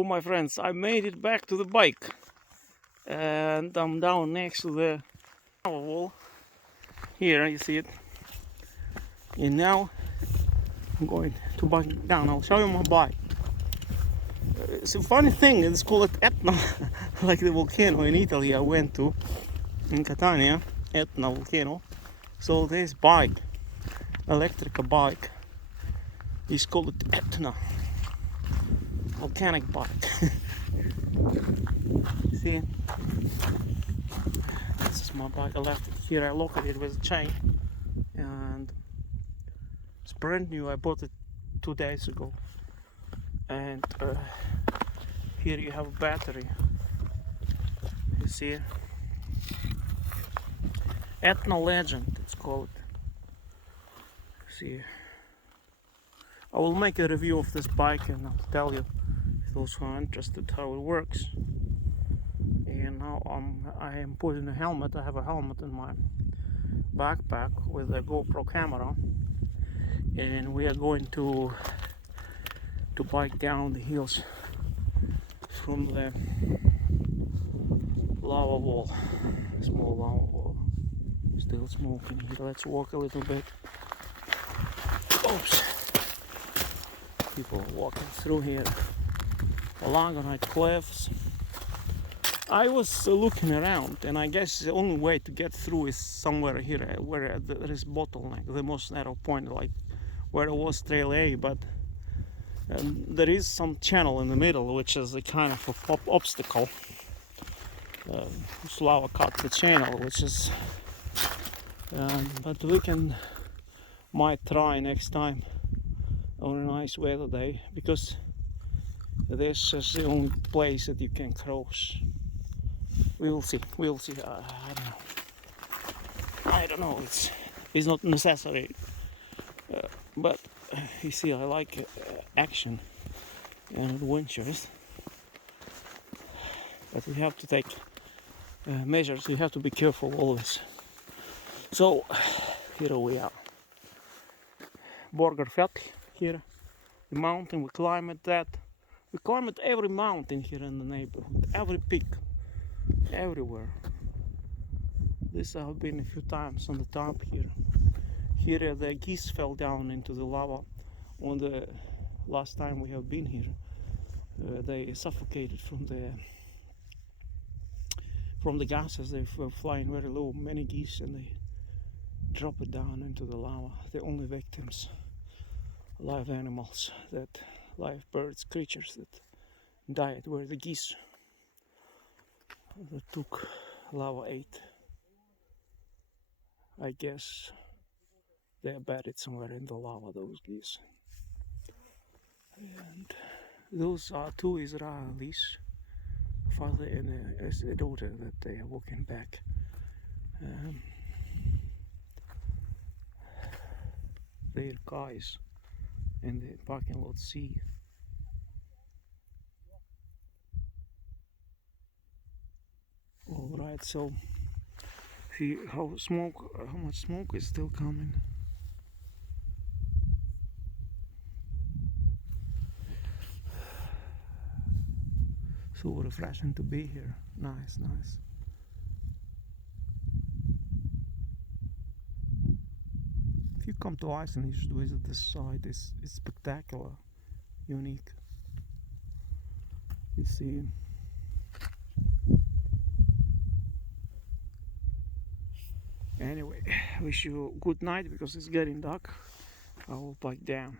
Oh my friends, I made it back to the bike and I'm down next to the wall. Here you see it. And now I'm going to bike down. I'll show you my bike. It's a funny thing, it's called Etna, like the volcano in Italy I went to, in Catania, Etna volcano. So this bike, electric bike, is called Etna, volcanic bike. See, this is my bike. I left it here. I locked it with a chain, and it's brand new. I bought it 2 days ago, and here you have a battery. You see, Etna Legend, it's called. See, I will make a review of this bike and I'll tell you, if those who are interested, how it works. And now I am putting a helmet. I have a helmet in my backpack with a GoPro camera, and we are going to bike down the hills from the lava wall, small lava wall. Still smoking here. Let's walk a little bit. Oops. People are walking through here. Fagradalsfjall cliffs. I was looking around, and I guess the only way to get through is somewhere here where there is bottleneck, the most narrow point, like where it was trail A, but there is some channel in the middle, which is a kind of a obstacle. Lava cut the channel, which is, but we might try next time on a nice weather day, because this is the only place that you can cross. We will see. We'll see. I don't know. It's not necessary. But you see, I like action and adventures. But we have to take measures. We have to be careful always. So here we are. Fagradalsfjall here. The mountain. We climbed that. We climbed every mountain here in the neighborhood. Every peak. Everywhere. This I have been a few times on the top here. Here the geese fell down into the lava on the last time we have been here. They suffocated from the gases. They were flying very low, many geese, and they dropped it down into the lava. The only victims, live animals, live birds, creatures that died were the geese that took lava ate. I guess they are buried somewhere in the lava, those geese. And those are 2 Israelis, a father and a daughter, that they are walking back. Their guys in the parking lot see. Alright, so see how much smoke is still coming. So refreshing to be here. Nice. If you come to Iceland, you should visit this site. It's spectacular, unique. You see. Anyway, wish you a good night because it's getting dark. I will bike down.